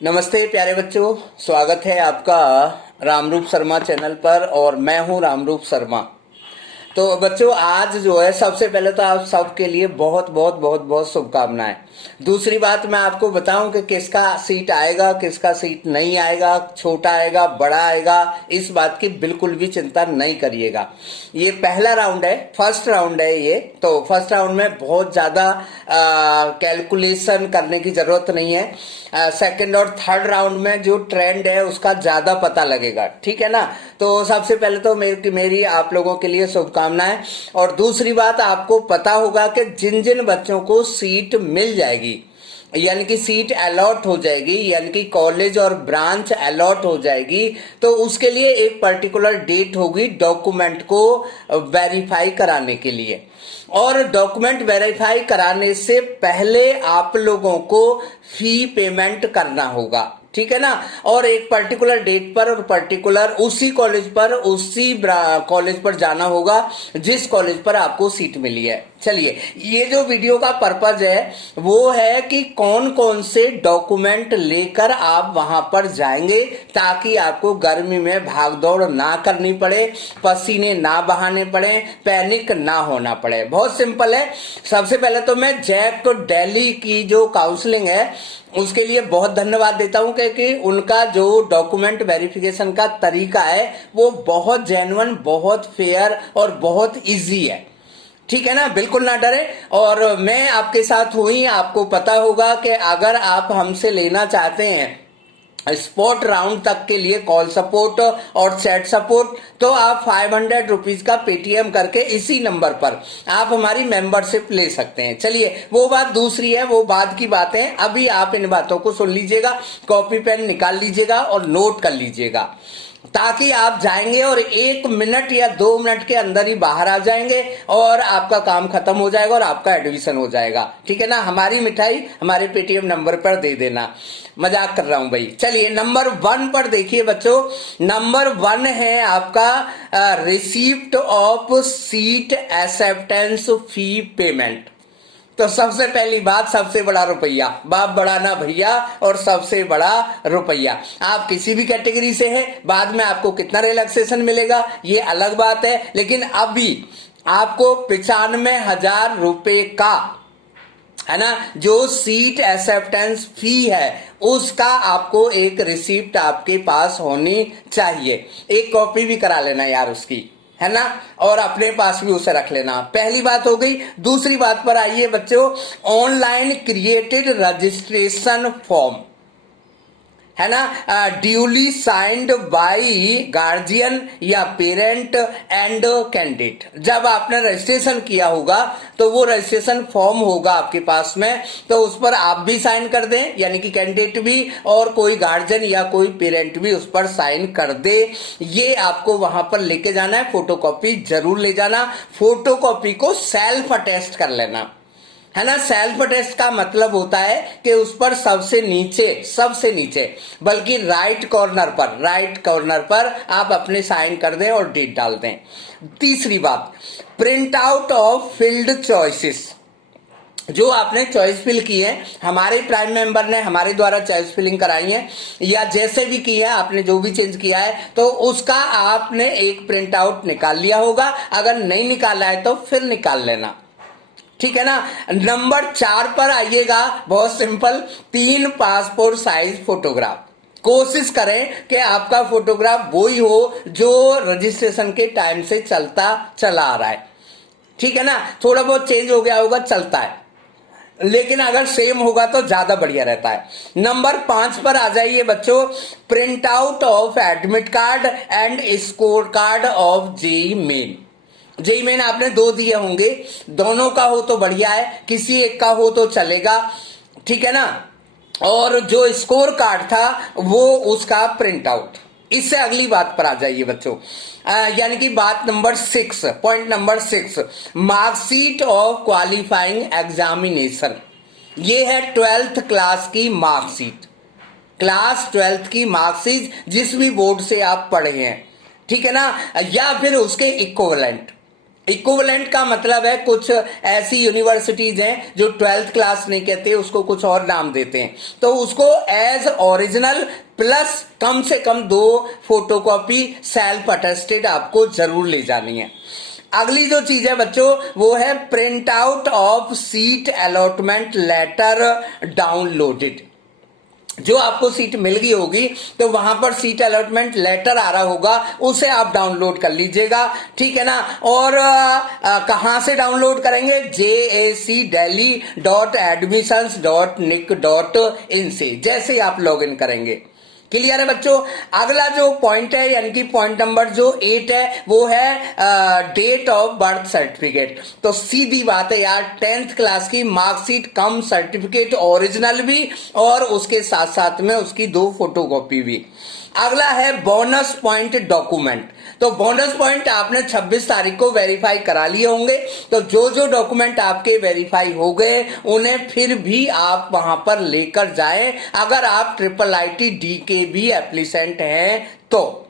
नमस्ते प्यारे बच्चों, स्वागत है आपका रामरूप शर्मा चैनल पर और मैं हूं रामरूप शर्मा। तो बच्चों आज जो है सबसे पहले तो आप सबके लिए बहुत बहुत बहुत बहुत शुभकामनाएं। दूसरी बात मैं आपको बताऊं कि किसका सीट आएगा किसका सीट नहीं आएगा, छोटा आएगा बड़ा आएगा, इस बात की बिल्कुल भी चिंता नहीं करिएगा। ये पहला राउंड है, फर्स्ट राउंड है ये। तो फर्स्ट राउंड में बहुत ज्यादा कैलकुलेशन करने की जरूरत नहीं है। सेकंड और थर्ड राउंड में जो ट्रेंड है उसका ज्यादा पता लगेगा, ठीक है ना। तो सबसे पहले तो मेरी आप लोगों के लिए शुभकामनाएं। और दूसरी बात, आपको पता होगा कि जिन जिन बच्चों को सीट मिल जाएगी यानी कि सीट अलॉट हो जाएगी, यानी कि कॉलेज और ब्रांच अलॉट हो जाएगी, तो उसके लिए एक पर्टिकुलर डेट होगी डॉक्यूमेंट को वेरीफाई कराने के लिए। और डॉक्यूमेंट वेरीफाई कराने से पहले आप लोगों को फी पेमेंट करना होगा, ठीक है ना। और एक पर्टिकुलर डेट पर और पर्टिकुलर उसी कॉलेज पर जाना होगा जिस कॉलेज पर आपको सीट मिली है। चलिए, ये जो वीडियो का पर्पज है वो है कि कौन कौन से डॉक्यूमेंट लेकर आप वहां पर जाएंगे ताकि आपको गर्मी में भागदौड़ ना करनी पड़े, पसीने ना बहाने पड़े, पैनिक ना होना पड़े। बहुत सिंपल है। सबसे पहले तो मैं जैक दिल्ली की जो काउंसलिंग है उसके लिए बहुत धन्यवाद देता हूं क्योंकि उनका जो डॉक्यूमेंट वेरिफिकेशन का तरीका है वो बहुत जेन्युइन, बहुत फेयर और बहुत इजी है, ठीक है ना। बिल्कुल ना डरे। और मैं आपके साथ हुई, आपको पता होगा कि अगर आप हमसे लेना चाहते हैं स्पोर्ट राउंड तक के लिए कॉल सपोर्ट और चैट सपोर्ट, तो आप 500 रुपीज का पेटीएम करके इसी नंबर पर आप हमारी मेंबरशिप ले सकते हैं। चलिए, वो बात दूसरी है, वो बाद की बात है। अभी आप इन बातों को सुन लीजिएगा, कॉपी पेन निकाल लीजिएगा और नोट कर लीजिएगा ताकि आप जाएंगे और 1 मिनट या 2 मिनट के अंदर ही बाहर आ जाएंगे और आपका काम खत्म हो जाएगा और आपका एडमिशन हो जाएगा, ठीक है ना। हमारी मिठाई हमारे पेटीएम नंबर पर दे देना। मजाक कर रहा हूं भाई। चलिए, नंबर 1 पर देखिए बच्चों। नंबर 1 है आपका receipt of seat acceptance fee payment. तो सबसे पहली बात, सबसे बड़ा रुपया, बाप बड़ा ना भैया, और सबसे बड़ा रुपया। आप किसी भी कैटेगरी से हैं, बाद में आपको कितना रिलैक्सेशन मिलेगा ये अलग बात है, लेकिन अभी आपको 95,000 रुपए का, है ना, जो सीट एक्सेप्टेंस फी है उसका आपको एक रिसिप्ट आपके पास होनी चाहिए। एक कॉपी भी करा लेना यार उसकी, है ना, और अपने पास भी उसे रख लेना। पहली बात हो गई। दूसरी बात पर आइए बच्चों, ऑनलाइन क्रिएटेड रजिस्ट्रेशन फॉर्म, है ना, ड्यूली साइंड बाई गार्जियन या पेरेंट एंड कैंडिडेट। जब आपने रजिस्ट्रेशन किया होगा तो वो रजिस्ट्रेशन फॉर्म होगा आपके पास में, तो उस पर आप भी साइन कर दें, यानी कि कैंडिडेट भी और कोई गार्जियन या कोई पेरेंट भी उस पर साइन कर दे। ये आपको वहां पर लेके जाना है, फोटोकॉपी जरूर ले जाना। फोटोकॉपी को सेल्फ अटेस्ट कर लेना, है ना। सेल्फ अटेस्ट का मतलब होता है कि उस पर सबसे नीचे बल्कि राइट कॉर्नर पर आप अपने साइन कर दें और डेट डाल दें। तीसरी बात, print out of field choices. जो आपने चॉइस फिल की है, हमारे प्राइम मेंबर ने हमारे द्वारा चॉइस फिलिंग कराई है या जैसे भी की है, आपने जो भी चेंज किया है, तो उसका आपने एक प्रिंट आउट निकाल लिया होगा। अगर नहीं निकाला है तो फिर निकाल लेना, ठीक है ना। नंबर 4 पर आइएगा। बहुत सिंपल, 3 पासपोर्ट साइज फोटोग्राफ। कोशिश करें कि आपका फोटोग्राफ वही हो जो रजिस्ट्रेशन के टाइम से चला आ रहा है, ठीक है ना। थोड़ा बहुत चेंज हो गया होगा, चलता है, लेकिन अगर सेम होगा तो ज्यादा बढ़िया रहता है। नंबर 5 पर आ जाइए बच्चों। Print out of admit card and score card of JEE main आपने 2 दिए होंगे, दोनों का हो तो बढ़िया है, किसी एक का हो तो चलेगा, ठीक है ना। और जो स्कोर कार्ड था वो उसका प्रिंट आउट। इससे अगली बात पर आ जाइए बच्चों, यानी कि बात number 6, point number 6, marksheet of qualifying examination. ये है 12th क्लास की मार्कशीट, क्लास 12th की मार्कशीट जिस भी बोर्ड से आप पढ़े हैं, ठीक है ना, या फिर उसके इक्विवेलेंट, इक्विवेलेंट का मतलब है कुछ ऐसी यूनिवर्सिटीज हैं जो 12th क्लास नहीं कहते, उसको कुछ और नाम देते हैं, तो उसको एज ओरिजिनल प्लस कम से कम 2 फोटोकॉपी सेल्फ अटेस्टेड आपको जरूर ले जानी है। अगली जो चीज है बच्चों वो है print out of seat allotment letter downloaded. जो आपको सीट मिल गई होगी तो वहां पर सीट अलॉटमेंट लेटर आ रहा होगा, उसे आप डाउनलोड कर लीजिएगा, ठीक है ना। और कहां से डाउनलोड करेंगे? jac.admissions.nic.in से, जैसे ही आप लॉग इन करेंगे। क्लियर है बच्चों। अगला जो पॉइंट है यानी कि पॉइंट नंबर जो 8 है वो है डेट ऑफ बर्थ सर्टिफिकेट। तो सीधी बात है यार, 10th क्लास की मार्कशीट कम सर्टिफिकेट ओरिजिनल भी और उसके साथ साथ में उसकी 2 फोटोकॉपी भी। अगला है बोनस पॉइंट डॉक्यूमेंट। तो बोनस पॉइंट आपने 26 तारीख को वेरीफाई करा लिए होंगे, तो जो जो डॉक्यूमेंट आपके वेरीफाई हो गए उन्हें फिर भी आप वहां पर लेकर जाएं, अगर आप IIIT-D के भी एप्लीसेंट हैं तो,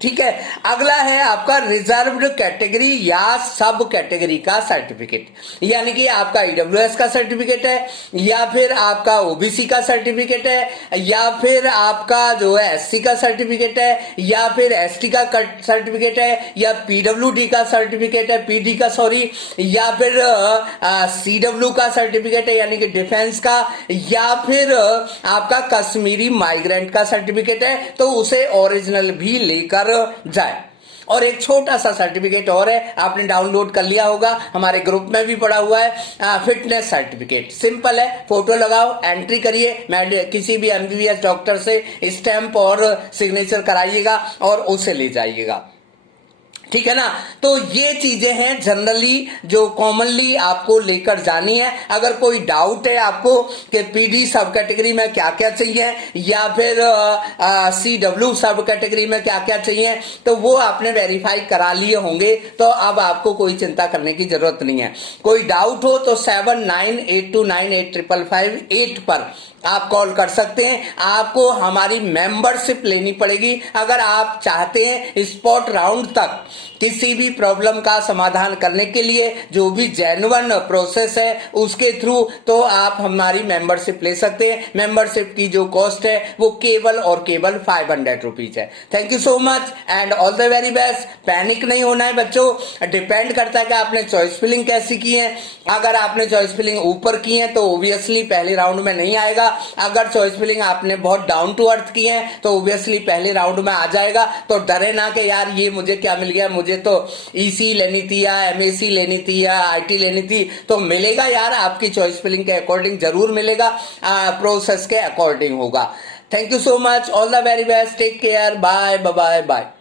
ठीक है। अगला है आपका रिजर्व्ड कैटेगरी या सब कैटेगरी का सर्टिफिकेट, यानी कि आपका ईडब्ल्यूएस का सर्टिफिकेट है या फिर आपका ओबीसी का सर्टिफिकेट है या फिर आपका जो है एससी का सर्टिफिकेट है या फिर एसटी का सर्टिफिकेट है या पीडब्ल्यूडी का सर्टिफिकेट है, पीडी का सॉरी, या फिर सीडब्ल्यू का सर्टिफिकेट है यानी कि डिफेंस का, या फिर आपका कश्मीरी माइग्रेंट का सर्टिफिकेट है, तो उसे ओरिजिनल भी लेकर जाए। और एक छोटा सा सर्टिफिकेट और है, आपने डाउनलोड कर लिया होगा, हमारे ग्रुप में भी पड़ा हुआ है, फिटनेस सर्टिफिकेट। सिंपल है, फोटो लगाओ, एंट्री करिए, किसी भी एमबीबीएस डॉक्टर से स्टैंप और सिग्नेचर कराइएगा और उसे ले जाइएगा, ठीक है ना। तो ये चीजें हैं जनरली जो कॉमनली आपको लेकर जानी है। अगर कोई डाउट है आपको कि पीडी सब कैटेगरी में क्या क्या चाहिए या फिर सीडब्ल्यू सब कैटेगरी में क्या क्या चाहिए, तो वो आपने वेरीफाई करा लिए होंगे, तो अब आपको कोई चिंता करने की जरूरत नहीं है। कोई डाउट हो तो 7982985558 पर आप कॉल कर सकते हैं। आपको हमारी मेंबरशिप लेनी पड़ेगी अगर आप चाहते हैं स्पॉट राउंड तक किसी भी प्रॉब्लम का समाधान करने के लिए, जो भी जेन्युइन प्रोसेस है उसके थ्रू, तो आप हमारी मेंबरशिप ले सकते हैं। मेंबरशिप की जो कॉस्ट है वो केवल और केवल 500 रुपीज है। Thank you so much and all the very best. Panic नहीं होना है बच्चों, डिपेंड करता है कि आपने चॉइस फिलिंग कैसी की है। अगर आपने चॉइस फिलिंग ऊपर की है तो ओबियसली पहले राउंड में नहीं आएगा, अगर चॉइस फिलिंग आपने बहुत डाउन टू अर्थ की है तो ओबियसली पहले राउंड में आ जाएगा। तो डरे ना कि यार ये मुझे क्या मिल गया, मुझे तो ईसी लेनी थी या एमएससी लेनी थी या आईटी लेनी थी, तो मिलेगा यार, आपकी चॉइस फिलिंग के अकॉर्डिंग जरूर मिलेगा, प्रोसेस के अकॉर्डिंग होगा। Thank you so much, all the very best, take care, bye bye bye.